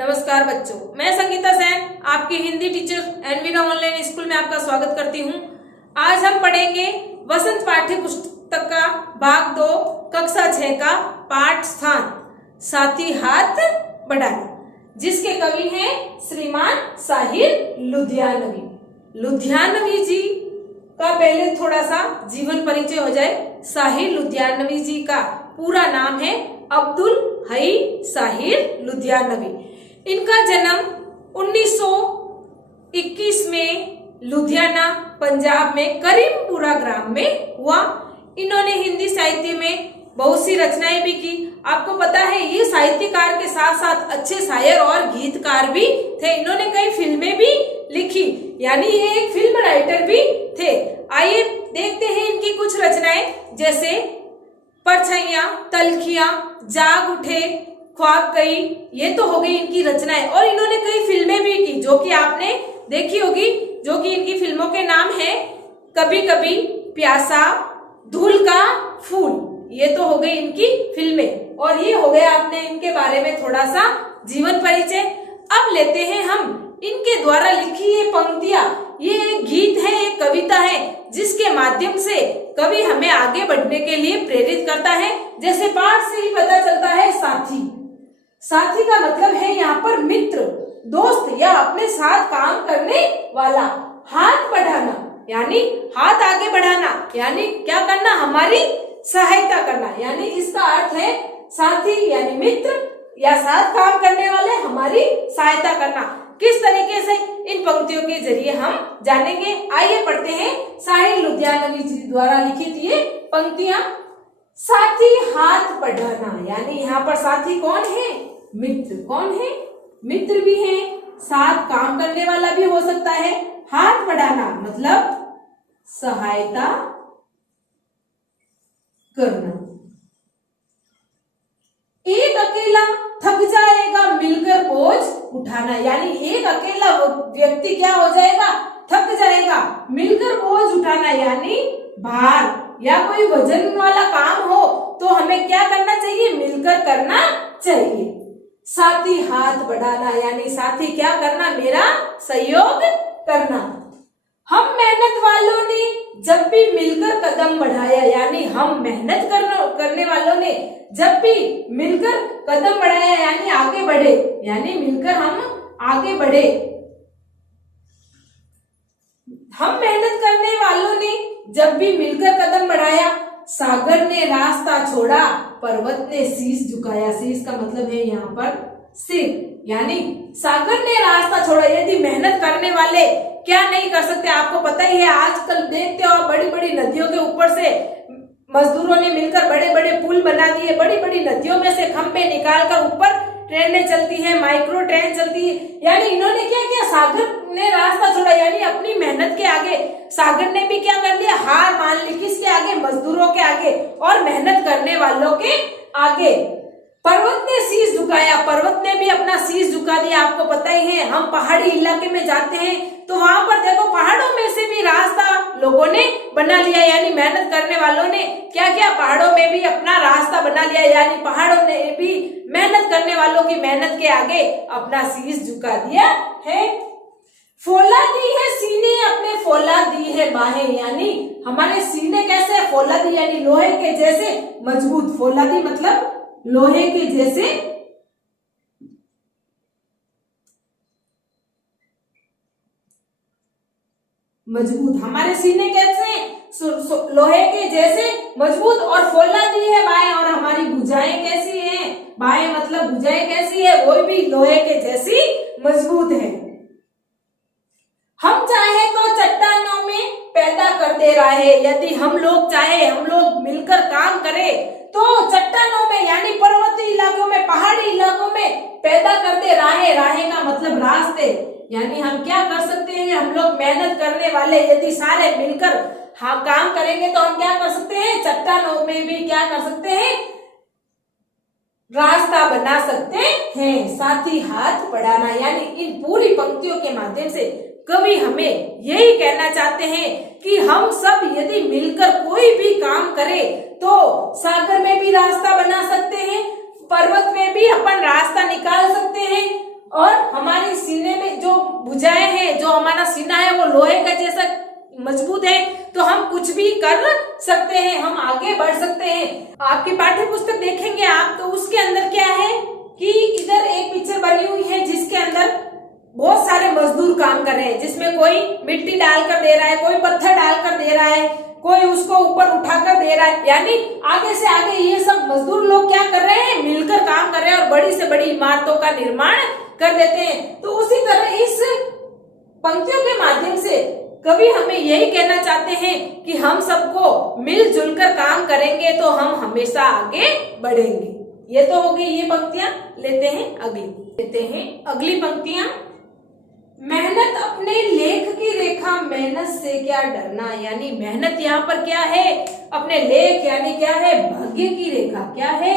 नमस्कार बच्चों, मैं संगीता सेन आपकी Hindi teacher Envira online school में आपका स्वागत करती हूँ। आज हम पढ़ेंगे वसंत पाठ्य पुस्तक का भाग 2 कक्षा 6 का पाठ स्थान साथी हाथ बढ़ाना, जिसके कवि हैं श्रीमान साहिर लुधियानवी। लुधियानवी जी का पहले थोड़ा सा जीवन परिचय हो जाए। साहिर लुधियानवी जी का पूरा नाम है अब्दुल हई साहिर लुधियानवी। इनका जन्म 1921 में लुधियाना पंजाब में करीमपुरा ग्राम में हुआ। इन्होंने हिंदी साहित्य में बहुत सी रचनाएं भी की। आपको पता है ये साहित्यकार के साथ साथ अच्छे शायर और गीतकार भी थे। इन्होंने कई फिल्में भी लिखी, यानी ये एक फिल्म राइटर भी थे। आइए देखते हैं इनकी कुछ रचनाएं, जैसे परछाइयां, तलखियां, जाग उठे, ख्वाब कई, ये तो हो गई इनकी रचनाएं। और इन्होंने कई फिल्में भी की जो कि आपने देखी होगी, जो कि इनकी फिल्मों के नाम है कभी कभी, प्यासा, धूल का फूल, ये तो हो गई इनकी फिल्में। और ये हो गया आपने इनके बारे में थोड़ा सा जीवन परिचय। अब लेते हैं हम इनके द्वारा लिखी ये पंक्तियां। ये एक गीत है, एक कविता है, जिसके माध्यम से कवि हमें आगे बढ़ने के लिए प्रेरित करता है। जैसे पाठ से ही पता चलता है साथी। साथी का मतलब है यहाँ पर मित्र, दोस्त या अपने साथ काम करने वाला। हाथ बढ़ाना यानी हाथ आगे बढ़ाना, यानी क्या करना, हमारी सहायता करना। यानी इसका अर्थ है साथी यानी मित्र या साथ काम करने वाले, हमारी सहायता करना। किस तरीके से, इन पंक्तियों के जरिए हम जानेंगे। आइए पढ़ते हैं साहिर लुधियानवी जी द्वारा लिखित ये पंक्तियां। साथी हाथ बढ़ाना, यानी यहाँ पर साथी कौन है, मित्र। कौन है, मित्र भी है, साथ काम करने वाला भी हो सकता है। हाथ बढ़ाना मतलब सहायता करना। एक अकेला थक जाएगा, मिलकर बोझ उठाना, यानी एक अकेला व्यक्ति क्या हो जाएगा, थक जाएगा, मिलकर बोझ उठाना, यानी भार या कोई वजन वाला काम हो तो हमें क्या करना चाहिए, मिलकर करना चाहिए। साथी हाथ बढ़ाना यानी साथी क्या करना, मेरा सहयोग करना। हम मेहनत वालों ने जब भी मिलकर कदम बढ़ाया, यानी हम मेहनत करने वालों ने जब भी मिलकर कदम बढ़ाया, यानी आगे बढ़े, यानी मिलकर हम आगे बढ़े। हम मेहनत करने वालों ने जब भी मिलकर कदम बढ़ाया, सागर ने रास्ता छोड़ा, पर्वत ने शीश झुकाया। शीश का मतलब है यहाँ पर सिर, यानी सागर ने रास्ता छोड़ा। यदि मेहनत करने वाले क्या नहीं कर सकते, आपको पता ही है। आजकल देखते हो बड़ी बड़ी नदियों के ऊपर से मजदूरों ने मिलकर बड़े बड़े पुल बना दिए। बड़ी बड़ी नदियों में से खंभे निकालकर ऊपर ट्रेनें चलती है, माइक्रो ट्रेन चलती है। यानी इन्होंने क्या किया, सागर ने रास्ता छोड़ा, यानी अपनी मेहनत के आगे सागर ने भी क्या कर लिया, हार मान ली। किसके आगे, मजदूरों के आगे और मेहनत करने वालों के आगे। पर्वत ने शीश झुकाया, पर्वत ने भी अपना शीश झुका दिया। आपको पता ही है, हम पहाड़ी इलाके में जाते हैं तो वहां पर देखो पहाड़ों में से भी रास्ता लोगों ने बना लिया, यानी मेहनत करने वालों ने क्या किया, पहाड़ों में भी अपना रास्ता बना लिया। यानी पहाड़ों ने भी मेहनत करने वालों की मेहनत के आगे अपना शीश झुका दिया है। फौला दी है सीने अपने, फौला दी है बाहें, यानी हमारे सीने कैसे, फौलादी यानी लोहे के जैसे मजबूत। फौलादी मतलब लोहे के जैसे मजबूत। हमारे सीने कैसे, लोहे के जैसे मजबूत। और फौलादी है बाहें, और हमारी भुजाएं कैसी हैं, बाहें मतलब भुजाएं कैसी है, वो भी लोहे के जैसी मजबूत है। हम चाहे तो चट्टानों में पैदा कर दे राहे, यदि हम लोग चाहे, हम लोग मिलकर काम करें तो चट्टानों में यानी पर्वतीय इलाकों में, पहाड़ी इलाकों में पैदा कर दे राहे। राहे का मतलब रास्ते, यानी हम क्या कर सकते हैं, हम लोग मेहनत करने वाले यदि सारे मिलकर हम काम करेंगे तो हम क्या कर सकते हैं, चट्टानों में भी क्या कर सकते हैं, रास्ता बना सकते हैं। साथी हाथ बढ़ाना, यानी इन पूरी पंक्तियों के माध्यम से कवि हमें यही कहना चाहते हैं कि हम सब यदि मिलकर कोई भी काम करें तो सागर में भी रास्ता बना सकते हैं, पर्वत में भी अपन रास्ता निकाल सकते हैं, और हमारे सीने में जो भुजाएं हैं, जो हमारा सीना है वो लोहे का जैसा मजबूत है, तो हम कुछ भी कर सकते हैं, हम आगे बढ़ सकते हैं। आपकी पाठ्य पुस्तक देखेंगे आप तो उसके अंदर क्या है कि इधर एक पिक्चर बनी हुई है जिसके अंदर बहुत सारे मजदूर काम कर रहे हैं, जिसमें कोई मिट्टी डालकर दे रहा है, कोई पत्थर डालकर दे रहा है, कोई उसको ऊपर उठाकर दे रहा है। यानी आगे से आगे ये सब मजदूर लोग क्या कर रहे हैं, मिलकर काम कर रहे हैं और बड़ी से बड़ी इमारतों का निर्माण कर देते हैं। तो उसी तरह इस पंक्तियों के माध्यम से कवि हमें यही कहना चाहते हैं कि हम सबको मिलजुल कर काम करेंगे तो हम हमेशा आगे बढ़ेंगे। ये तो हो गई ये पंक्तियां। लेते हैं अगली पंक्तियां। मेहनत अपने लेख की रेखा, मेहनत से क्या डरना। यानी मेहनत यहाँ पर क्या है, अपने लेख यानी क्या है, भाग्य की रेखा। क्या है,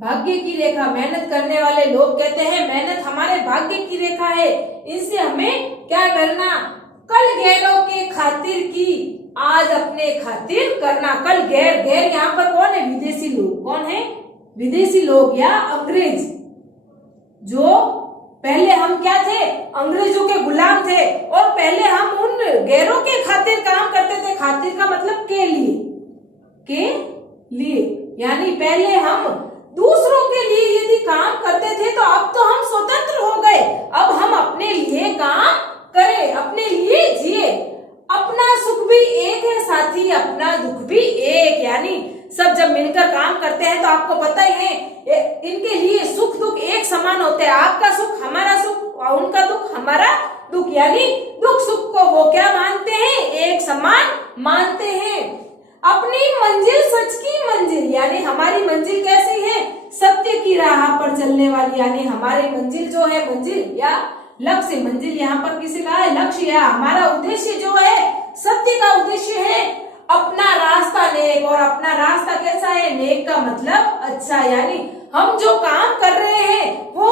भाग्य की रेखा। मेहनत करने वाले लोग कहते हैं मेहनत हमारे भाग्य की रेखा है, इससे हमें क्या डरना। कल गैरों के खातिर की, आज अपने खातिर करना। कल गैर, गैर यहाँ पर कौन है, विदेशी लोग। कौन है, विदेशी लोग या अंग्रेज। जो पहले हम क्या थे, अंग्रेजों के गुलाम थे और पहले हम उन गैरों के खातिर काम करते थे। खातिर का मतलब के लिए यानी पहले हम दूसरों के लिए यदि काम करते थे तो अब तो हम स्वतंत्र हो गए, अब हम अपने लिए काम करें, अपने लिए जिए। अपना सुख भी एक है साथी, अपना दुख भी एक। यानी सब जब मिलकर काम करते हैं तो आपको पता ही है इनके लिए सुख दुख एक समान होते हैं। आपका सुख हमारा सुख और उनका दुख हमारा दुख। यानी दुख सुख को वो क्या मानते हैं, एक समान मानते हैं। अपनी मंजिल सच की मंजिल, यानी हमारी मंजिल कैसी है, सत्य की राह पर चलने वाली। यानी हमारी मंजिल जो है, मंजिल या लक्ष्य, मंजिल यहाँ पर किसी का है, लक्ष्य या हमारा उद्देश्य जो है, सत्य का उद्देश्य है अपना रास्ता नेक। और अपना रास्ता कैसा है, नेक का मतलब अच्छा। यानी हम जो काम कर रहे हैं वो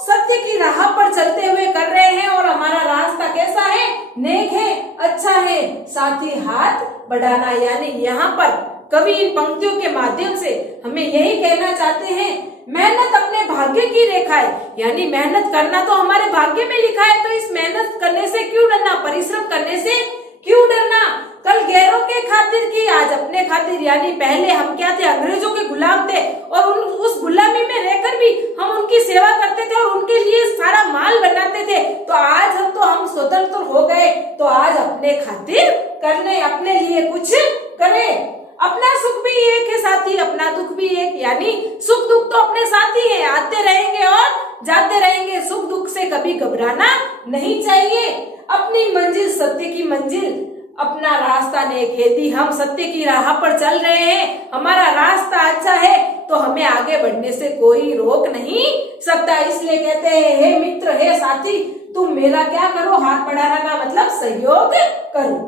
सत्य की राह पर चलते हुए कर रहे हैं और हमारा रास्ता कैसा है, नेक है, अच्छा है। साथ ही हाथ बढ़ाना। यानी यहाँ पर कवि इन पंक्तियों के माध्यम से हमें यही कहना चाहते हैं, मेहनत अपने भाग्य की रेखा है। यानी मेहनत करना तो हमारे भाग्य में लिखा है, तो इस मेहनत करने से क्यों डरना, परिश्रम करने से क्यों डरना। कल गैरों के खातिर की, आज अपने खातिर। यानी पहले हम क्या थे, अंग्रेजों के गुलाम थे और उस गुलामी में रहकर भी हम उनकी सेवा करते थे और उनके लिए सारा माल बनाते थे। तो आज हम स्वतंत्र हो गए, तो आज अपने खातिर करने, अपने लिए कुछ करें। अपना सुख भी एक है साथी, अपना दुख भी एक। यानी सुख दुख तो अपने साथी है, आते रहेंगे और जाते रहेंगे। सुख दुख से कभी घबराना नहीं चाहिए। अपनी मंजिल सत्य की मंजिल, अपना रास्ता नेक। यदि हम सत्य की राह पर चल रहे हैं, हमारा रास्ता अच्छा है, तो हमें आगे बढ़ने से कोई रोक नहीं सकता। इसलिए कहते हैं, हे मित्र, हे साथी, तुम मेरा क्या करो, हाथ बढ़ाना का मतलब सहयोग करो।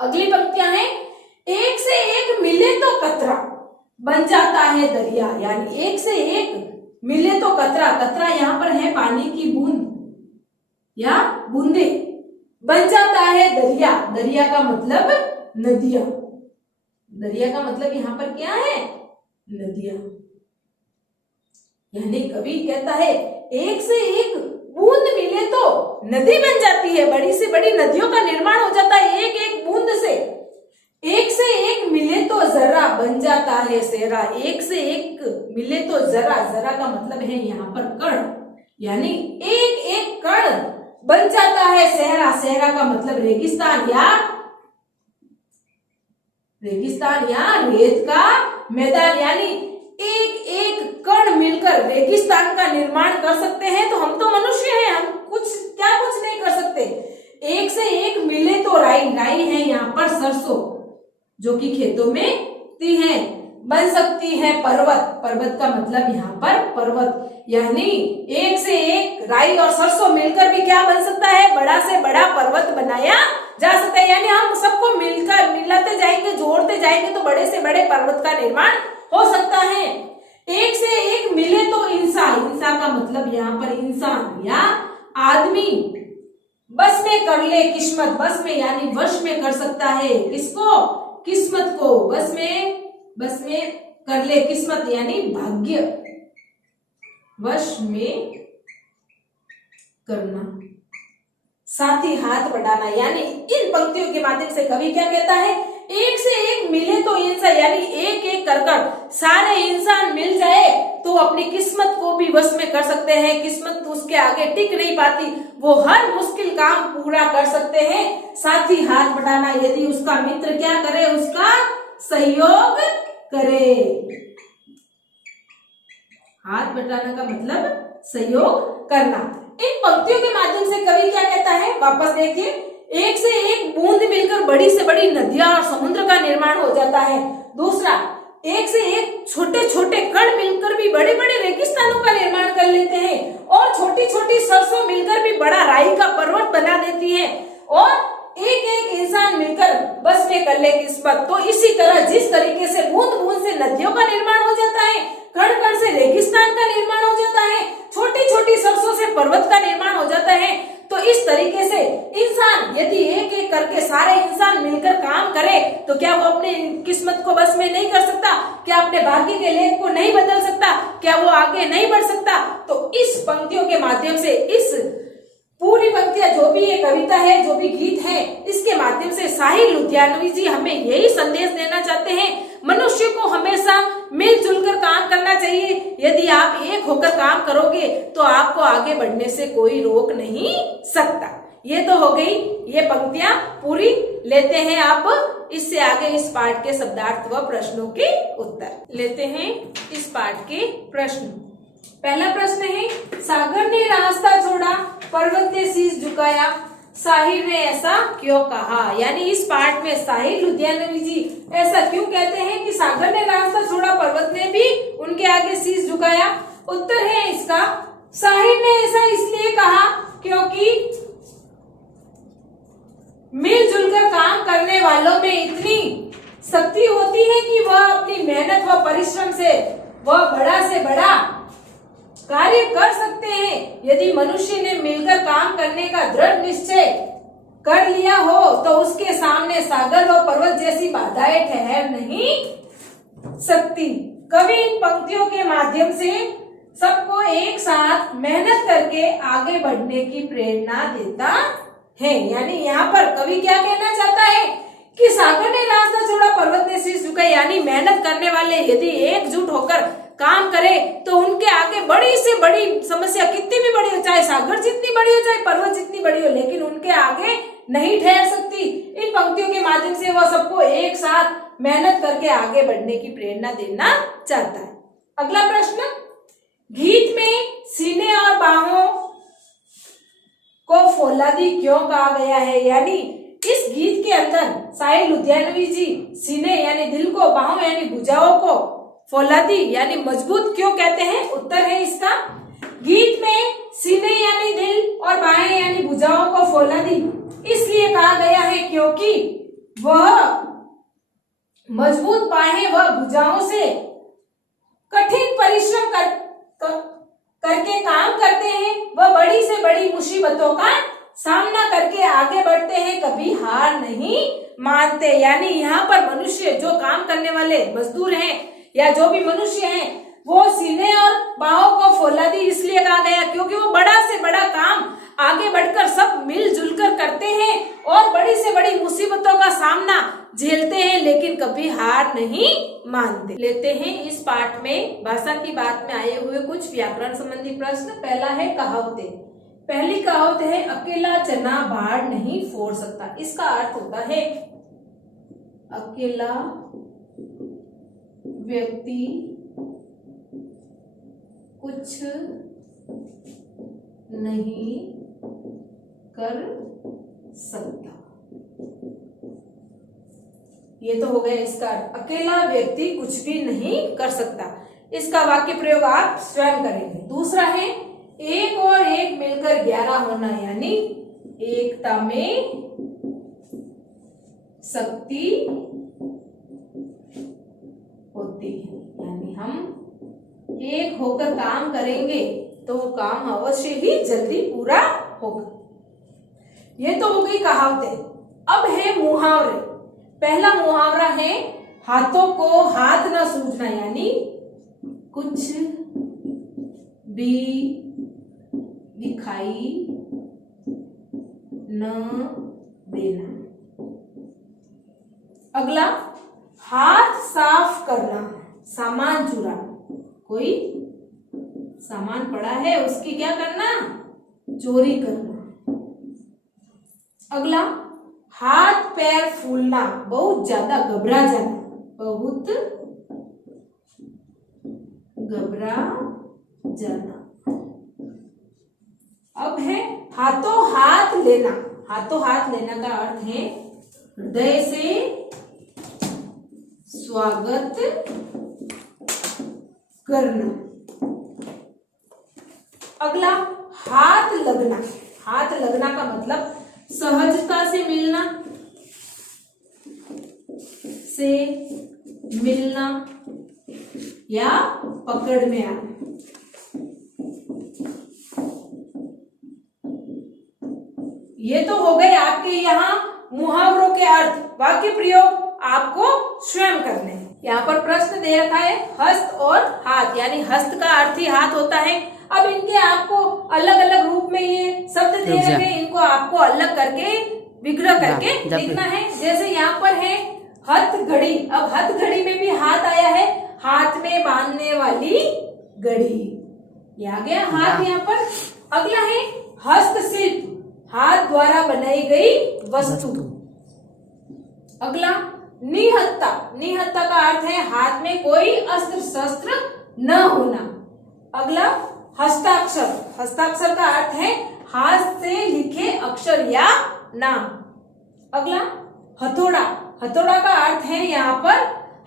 अगली पंक्तियां हैं, एक से एक मिले तो कतरा बन जाता है दरिया। यानी एक से एक मिले तो कतरा, कतरा यहाँ पर है पानी की बूंद या बूंदे, बन जाता है दरिया। दरिया का मतलब नदियां, दरिया का मतलब यहाँ पर क्या है, नदियां। यानी कवि कहता है एक से एक बूंद मिले तो नदी बन जाती है, बड़ी से बड़ी नदियों का निर्माण हो जाता है एक एक बूंद से। एक से एक मिले तो जरा बन जाता है सेरा। एक से एक मिले तो जरा, जरा का मतलब है यहाँ पर कण। यानी एक एक कण बन जाता है सेहरा। सेहरा का मतलब रेगिस्तान या रेत का मैदान। यानी एक एक कण मिलकर रेगिस्तान का निर्माण कर सकते हैं। तो हम तो मनुष्य हैं, हम कुछ नहीं कर सकते। एक से एक मिले तो राई है यहाँ पर सरसों, जो कि खेतों में उगती है। बन सकती है पर्वत, पर्वत का मतलब यहाँ पर पर्वत। यानी एक से एक राई और सरसों मिलकर भी क्या बन सकता है, बड़ा से बड़ा पर्वत बनाया जा सकता है। यानी हम सबको मिलकर मिलाते जाएंगे, जोड़ते जाएंगे, तो बड़े से बड़े पर्वत का निर्माण हो सकता है। एक से एक मिले तो इंसान, इंसान का मतलब यहाँ पर इंसान या आदमी। बस में कर ले किस्मत, बस में यानी वश में कर सकता है किसको, किस्मत को। बस में कर ले किस्मत यानी भाग्य, वश में करना, साथ ही हाथ बढ़ाना। यानी इन पंक्तियों के माध्यम से कवि क्या कहता है, एक से एक मिले तो इंसान, यानी एक एक कर सारे इंसान मिल जाए तो अपनी किस्मत को भी वश में कर सकते हैं। किस्मत उसके आगे टिक नहीं पाती, वो हर मुश्किल काम पूरा कर सकते हैं। साथ ही हाथ बढ़ाना, यदि उसका मित्र क्या करे, उसका सहयोग करे। हाथ बढ़ाना का मतलब सहयोग करना। इन पंक्तियों के माध्यम से कवि क्या कहता है, वापस देखिए, एक से एक बूंद मिलकर बड़ी से बड़ी नदियां और समुद्र का निर्माण हो जाता है। दूसरा, एक से एक छोटे छोटे कण मिलकर भी बड़े बड़े रेगिस्तानों का निर्माण कर लेते हैं, और छोटी छोटी सरसों मिलकर भी बड़ा राई का पर्वत बना देती है, और एक एक इंसान मिलकर बस में कर ले किस्मत। तो इसी तरह जिस तरीके से बूंद बूंद से नदियों का निर्माण हो जाता है, कण कण से रेगिस्तान का निर्माण हो जाता है, छोटी छोटी सरसों से पर्वत का निर्माण हो जाता है, तो इस तरीके से इंसान यदि एक एक करके सारे इंसान मिलकर काम करे तो क्या वो अपनी किस्मत को बस में नहीं कर सकता? क्या अपने भाग्य के लेख को नहीं बदल सकता? क्या वो आगे नहीं बढ़ सकता? तो इस पंक्तियों के माध्यम से, इस पूरी पंक्तियां, जो भी ये कविता है, जो भी गीत है, इसके माध्यम से साहिर लुधियानवी जी हमें यही संदेश देना चाहते हैं, मनुष्य को हमेशा मिलजुल कर काम करना चाहिए। यदि आप एक होकर काम करोगे तो आपको आगे बढ़ने से कोई रोक नहीं सकता। ये तो हो गई ये पंक्तियां पूरी। लेते हैं अब इससे आगे इस पाठ के शब्दार्थ व प्रश्नों के उत्तर। लेते हैं इस पाठ के प्रश्न। पहला प्रश्न है, सागर ने रास्ता छोड़ा, पर्वत ने शीश झुकाया, साहिर ने ऐसा क्यों कहा? यानी इस पाठ में साहिर लुधियानवी जी ऐसा क्यों कहते हैं कि सागर ने रास्ता छोड़ा, पर्वत ने भी उनके आगे शीश झुकाया? उत्तर है इसका, साहिर ने ऐसा इसलिए कहा क्योंकि मिलजुल कर काम करने वालों में इतनी शक्ति होती है कि वह अपनी मेहनत व परिश्रम से वह बड़ा से बड़ा कार्य कर सकते हैं। यदि मनुष्य ने मिलकर काम करने का दृढ़ निश्चय कर लिया हो तो उसके सामने सागर व पर्वत जैसी बाधाएं ठहर नहीं सकती। कवि इन पंक्तियों के माध्यम से सबको एक साथ मेहनत करके आगे बढ़ने की प्रेरणा देता है। यानी यहाँ पर कवि क्या कहना चाहता है कि सागर ने रास्ता छोड़ा, पर्वत ने शीश झुकाई, यानी मेहनत करने वाले यदि एकजुट होकर काम करे तो उनके आगे बड़ी से बड़ी समस्या कितनी भी बड़ी हो, चाहे सागर जितनी बड़ी हो, चाहे पर्वत जितनी बड़ी हो, लेकिन उनके आगे नहीं ठहर सकती। इन पंक्तियों के माध्यम से वह सबको एक साथ मेहनत करके आगे बढ़ने की प्रेरणा देना चाहता है। अगला प्रश्न, गीत में सीने और बाहों को फौलादी क्यों कहा गया है? यानी इस गीत के अंदर साहिर लुधियानवी जी सीने यानी दिल को, बाहों यानी भुजाओं को फौलादी यानी मजबूत क्यों कहते हैं? उत्तर है इसका, गीत में सीने यानी दिल और बाहें यानी भुजाओं को फौलादी इसलिए कहा गया है क्योंकि वह मजबूत बाहें व भुजाओं से कठिन परिश्रम करके काम करते हैं, वह बड़ी से बड़ी मुसीबतों का सामना करके आगे बढ़ते हैं, कभी हार नहीं मानते। यानी यहाँ पर मनुष्य जो काम करने वाले मजदूर हैं या जो भी मनुष्य हैं, वो सीने और बाहों को फौलादी इसलिए कहा गया क्योंकि वो बड़ा से बड़ा काम आगे बढ़कर सब मिलजुल कर करते हैं और बड़ी से बड़ी मुसीबतों का सामना झेलते हैं, लेकिन कभी हार नहीं मानते। लेते हैं इस पाठ में भाषा की बात में आए हुए कुछ व्याकरण संबंधी प्रश्न। पहला है कहावतें। पहली कहावत है, अकेला चना बाढ़ नहीं फोड़ सकता। इसका अर्थ होता है अकेला व्यक्ति कुछ नहीं कर सकता। ये तो हो गया इसका, अकेला व्यक्ति कुछ भी नहीं कर सकता। इसका वाक्य प्रयोग आप स्वयं करेंगे। दूसरा है, एक और एक मिलकर 11 होना, यानी एकता में शक्ति होती है। यानी हम एक होकर काम करेंगे तो वो काम अवश्य ही जल्दी पूरा होगा। ये तो हो गई कहावतें। अब है मुहावरे। पहला मुहावरा है, हाथों को हाथ न सूझना, यानी कुछ भी दिखाई न देना। अगला, हाथ साफ करना, सामान चुराना। कोई सामान पड़ा है उसकी क्या करना, चोरी करना। अगला, हाथ पैर फूलना, बहुत ज्यादा घबरा जाना, बहुत घबरा जाना। अब है हाथों हाथ लेना। हाथों हाथ लेना का अर्थ है हृदय से स्वागत करना। अगला, हाथ लगना। हाथ लगना का मतलब सहजता से मिलना, या पकड़ में आना। ये तो हो गए आपके यहाँ मुहावरों के अर्थ। वाक्य प्रयोग आपको स्वयं करने हैं। यहाँ पर प्रश्न दे रखा है हस्त और हाथ, यानी हस्त का अर्थ ही हाथ होता है। अब इनके आपको अलग अलग रूप में ये शब्द दे रखे हैं, इनको आपको अलग करके विग्रह करके लिखना है। जैसे यहाँ पर है हथ घड़ी। अब हथ घड़ी में भी हाथ आया है, हाथ में बांधने वाली घड़ी, ये आ गया हाथ यहाँ पर। अगला है हस्तशिल्प, हाथ द्वारा बनाई गई वस्तु। अगला, निहत्था। निहत्था का अर्थ है हाथ में कोई अस्त्र शस्त्र न होना। अगला, हस्ताक्षर। हस्ताक्षर का अर्थ है हाथ से लिखे अक्षर या नाम। अगला, हथौड़ा। हथौड़ा का अर्थ है यहाँ पर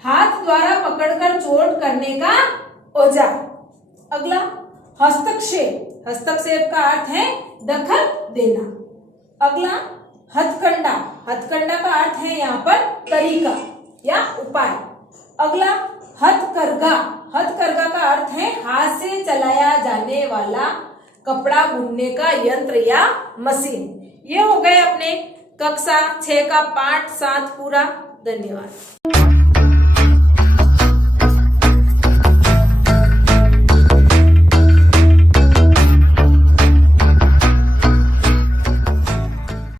हाथ द्वारा पकड़कर चोट करने का औजार। अगला, हस्तक्षेप। हस्तक्षेप का अर्थ है दखल देना। अगला, हथकंडा। हथकंडा का अर्थ है यहाँ पर तरीका या उपाय। अगला, हथकरघा। हथकरघा का अर्थ है हाथ से चलाया जाने वाला कपड़ा बुनने का यंत्र या मशीन। ये हो गए अपने कक्षा 6 का पाठ 7 पूरा। धन्यवाद।